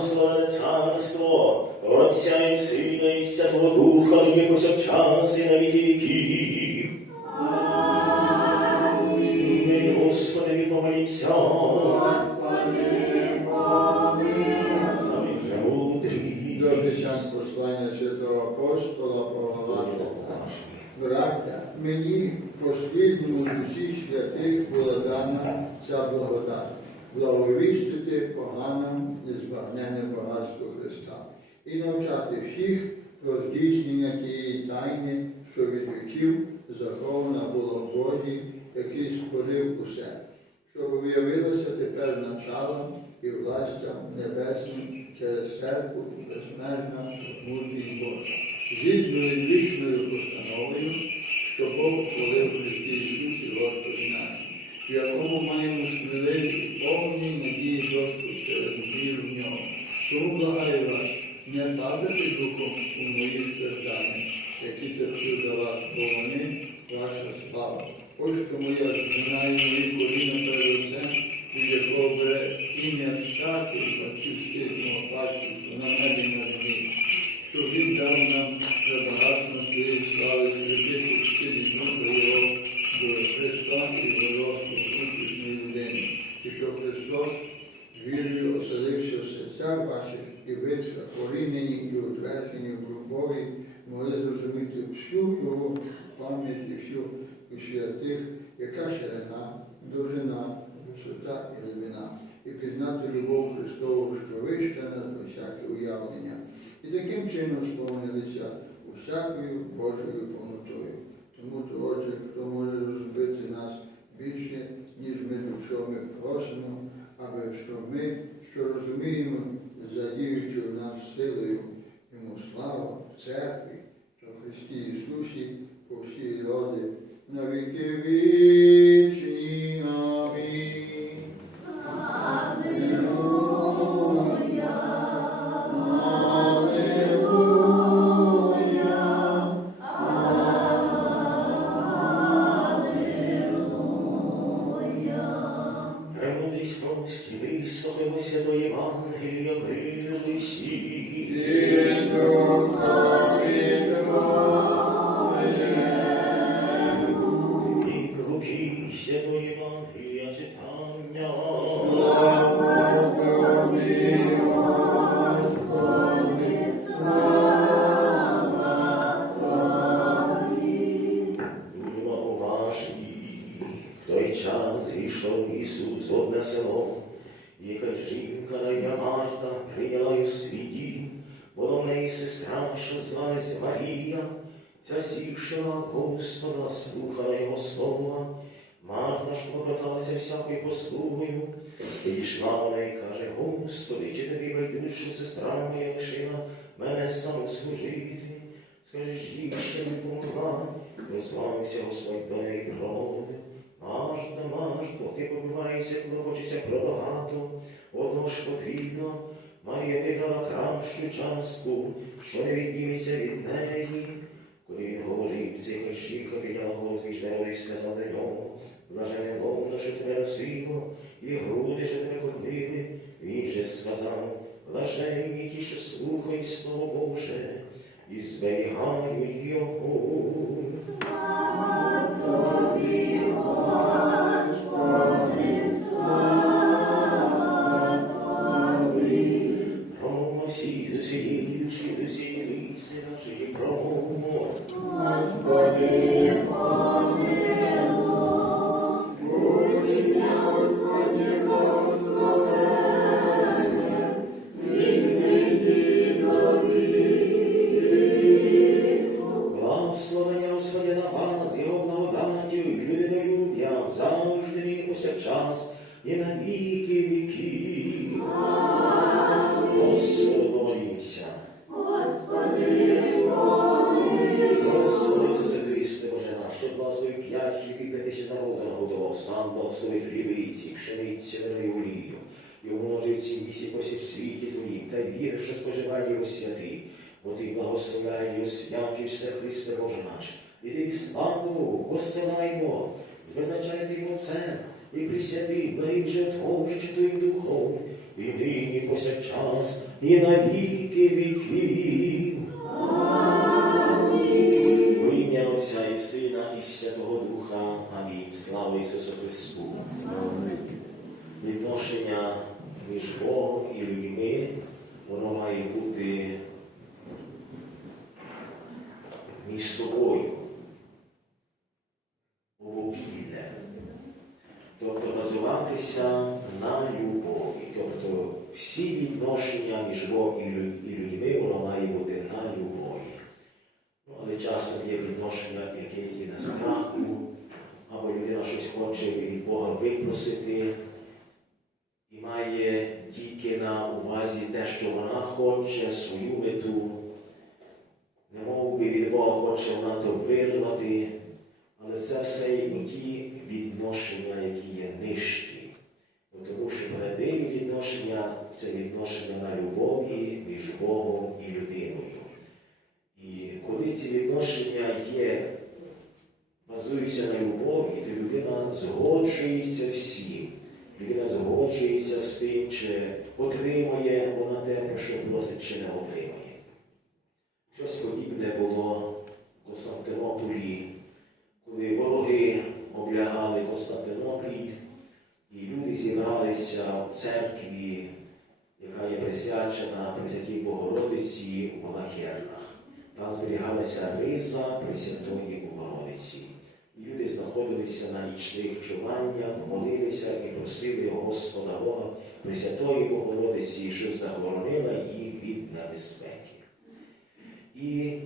Благословене царство, Отця і Сина і Святого Духа, нині повсякчас і на віки віків. Амінь. Господи, помолімся. Самі премудрі. Добрий час послання святого апостола Павла. Браття, мені послідньому з усіх святих була дана ця благодать, благовістити поганим і збагнене багатство Христа і навчати всіх про здійснення тієї тайни, що від віків захована була в Богі, який створив усе, щоб виявилося тепер началом і властям небесним через церкву безмежна мудрість Божа. Згідно із вічною постановою, що Бог творив в Христі Ісусі Господі наш, в якому маємо сміливість повні надії Господу через в нього. Тому вас, не падати духом у мої страждання, які терплю за вас, бо вони ваша слава. Ось тому я серцях ваших і ви корінені і утверджені в любові, могли зрозуміти всю його пам'ять і всю святих, яка ширина, довжина, висота і глибина, і пізнати любов Христову, що вища над всяке уявлення, і таким чином сповнилися усякою Божою повнотою. Тому то, Отже, хто може розбити нас більше, ніж ми до чого ми просимо, Прості, вислухаймо святої Євангелія, мир яка жінка на ім'я прийняла й у свій дім, була в неї сестра, що звалася Марія, ця сівшила Господа, слухала його слова. Марта ж попиталася всякою послугою, підійшла вона і каже, Господи, чи тобі байдуже, що сестра моя лишила мене саму служити? Скажи ж їй, що не помогла, дозвався Господь до неї промовив. Марта, Марто, ти побиваєшся, коли хочеться про багато, одного ж потрібно. Марія вибрала кращу частку, що не відніметься від неї. Коли він говорив, цей жінка підняла голос між народи і сказав до нього, блажене ловно, що тебе носило, і груди, що тебе кормили. Він же сказав, блаженні ті, що слухають Слово Боже, і зберігають його. Віки віків. Господи, помолімся. Господи, Ісусе Христе, Боже наш, що благослови п'ячих і п'ятися народу нагодував, сам благослови хлібиці, пшеницю, вино і олію, і умножив ці місі по всім світі Твоїм, та віри, що споживає його святий, бо Ти благословляй і освячишся, Христе Боже наш, і Тобі славу посилаємо, з беззначальним Отцем, і присвятий, благим же Твоїм Духом, і нині повсякчас, і на віки віків. Во ім'я Отця і Сина, і Святого Духа. Амінь. Слава Ісусу Христу. Відношення між Богом і людьми, воно має бути між собою. Обопільне. Тобто базуватися на любові. Тобто всі відношення між Богом і людьми, воно має бути на любові. Ну, але часом є відношення, яке і на страху, або людина щось хоче від Бога випросити і має тільки на увазі те, що вона хоче, свою мету. Не мов би від Бога хоче вона то вирвати, але це все є ті відношення, які є нижчі. Тому що правдиві відношення це відношення на любові між Богом і людиною. І коли ці відношення є, базуються на любові, то людина згоджується всім. Людина згоджується з тим, чи отримує вона те, про що просить, чи не отримує. Щось подібне було в Константинополі, коли вороги облягали Константинопіль, і люди зібралися в церкві, яка є присвячена Пресвятій Богородиці в Лахернах. Там зберігалася риза Пресвятої Богородиці. Люди знаходилися на нічних чуваннях, молилися і просили Господа Бога Пресвятої Богородиці, що захоронила їх від небезпеки. І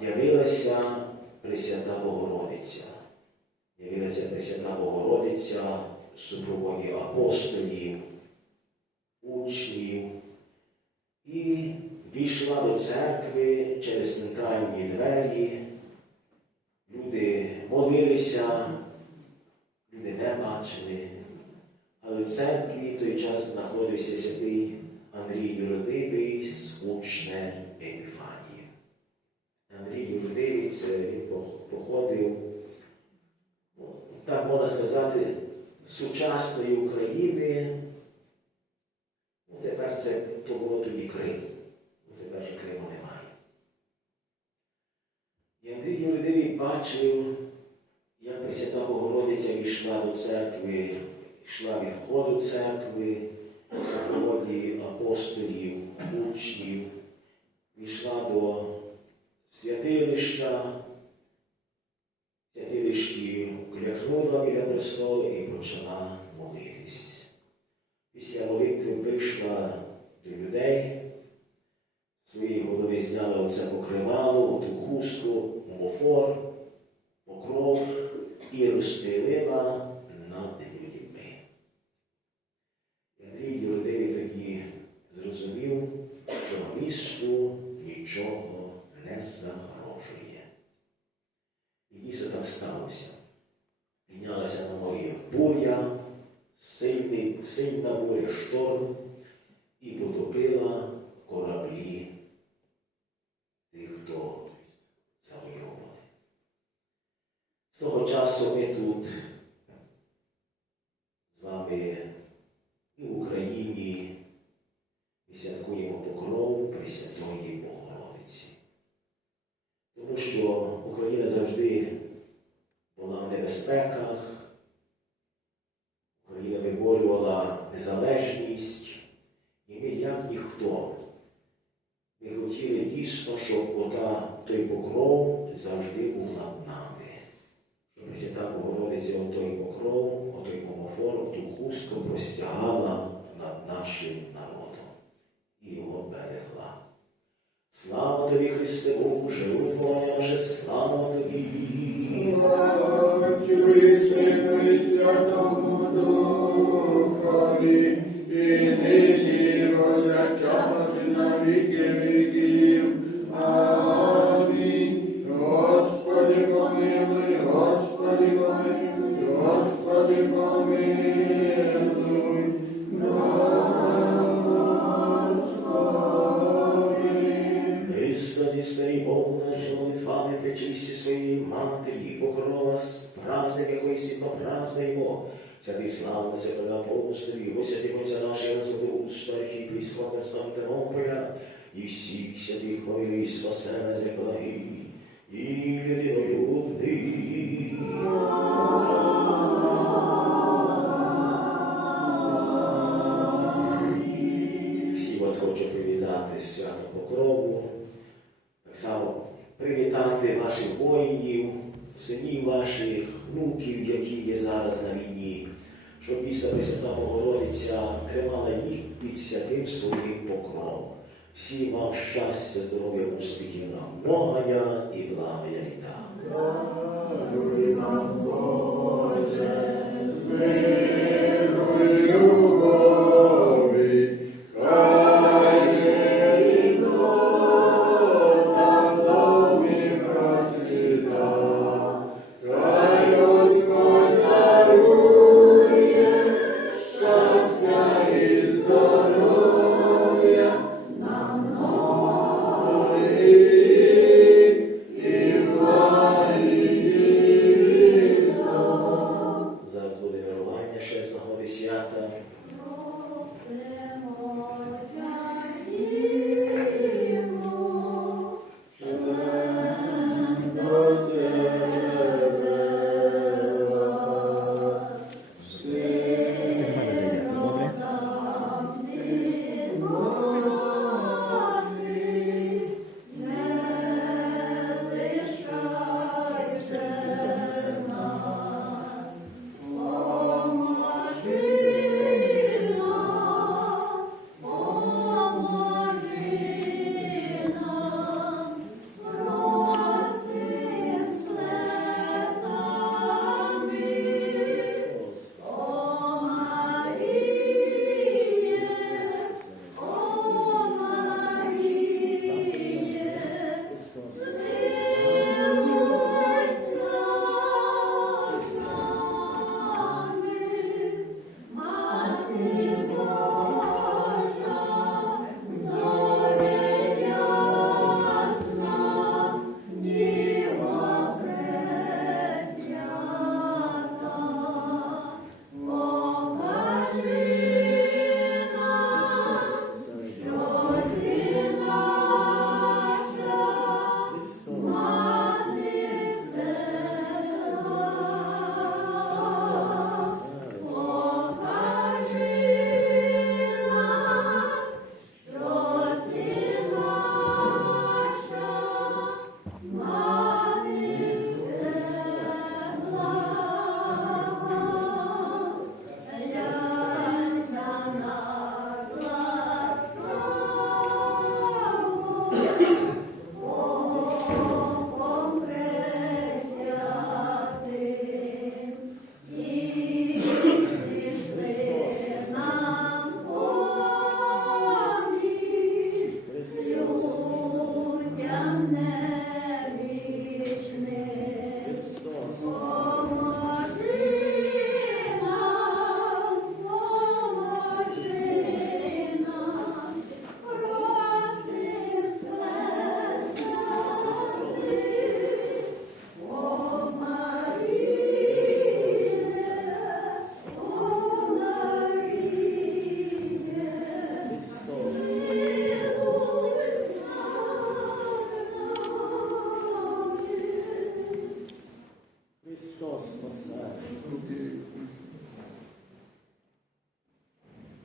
явилася Пресвята Богородиця. Явилася Пресвята Богородиця супроводі апостолів, учнів і війшла до церкви через центральні двері. Люди молилися, люди не бачили, але в церкві в той час знаходився святий Андрій Юродивий з учнем Епіфанії. Андрій він походив, так можна сказати, сучасної України. Ну, тепер це то було тоді Крим. Ну, тепер же Криму немає. І Андрій Юридивий бачив, як Пресвята Богородиця йшла до церкви, йшла від входу церкви, в супроводі апостолів, учнів, йшла до святилища, святилищі клякнула біля престолу і почала молитись. Після молитви вийшла до людей, з своєї голови зняла оце покривало, оту хустку, мофор, покров і розстелила над людьми. І Андрій Юродивий тоді зрозумів, що місту нічого не загрожує. І дійсно так сталося. Піднялася на морі буря, сильний, сильна буря шторм і потопила кораблі тих, хто завойовували. З того часу ми тут з вами і в Україні і святкуємо покров Пресвятої Богородиці. Тому що Україна завжди небезпеках, Україна виборювала незалежність, і ми, як ніхто, ми хотіли дійсно, щоб ота, той покров завжди був над нами. Щоб Пресвята Богородиця отой покров, отой помофор, оту хустку простягала над нашим народом і його берегла. Слава тобі, Христе Боже, Твоя наше, слава тобі. Духові, і нині повсякчас і на віки віків. Амінь. Господи помилуй, Господи помилуй, Господи помилуй. Христа дістей Бог наш молитвами причисті своєї матері, покрова праздник, якої світло празднуємо, Святий славне себе на апостолі, освяти Отця нашого Златоуста, архіпійського Константинополя, і всіх святих моїх спасене благи, і людинолюбний. Всі вас хочу привітати з святом Покрову, так само привітати ваших воїнів, синів ваших, внуків, які є зараз на війні, щоб місто Пресвята Богородиця тримала їх під святим своїм покровом. Всім вам щастя, здоров'я, успіхів на многоня і благая літа. любові,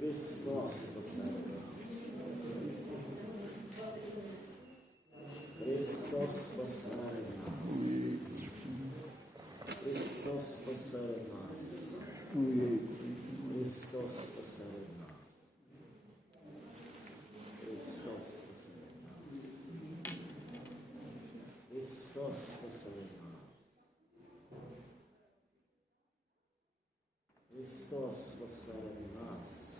Христос спасає. Христос спасає нас. Христос спасає нас. Христос спасає нас. Христос спасає нас. Христос спасає нас. нас. Cristo, sua salva em nós.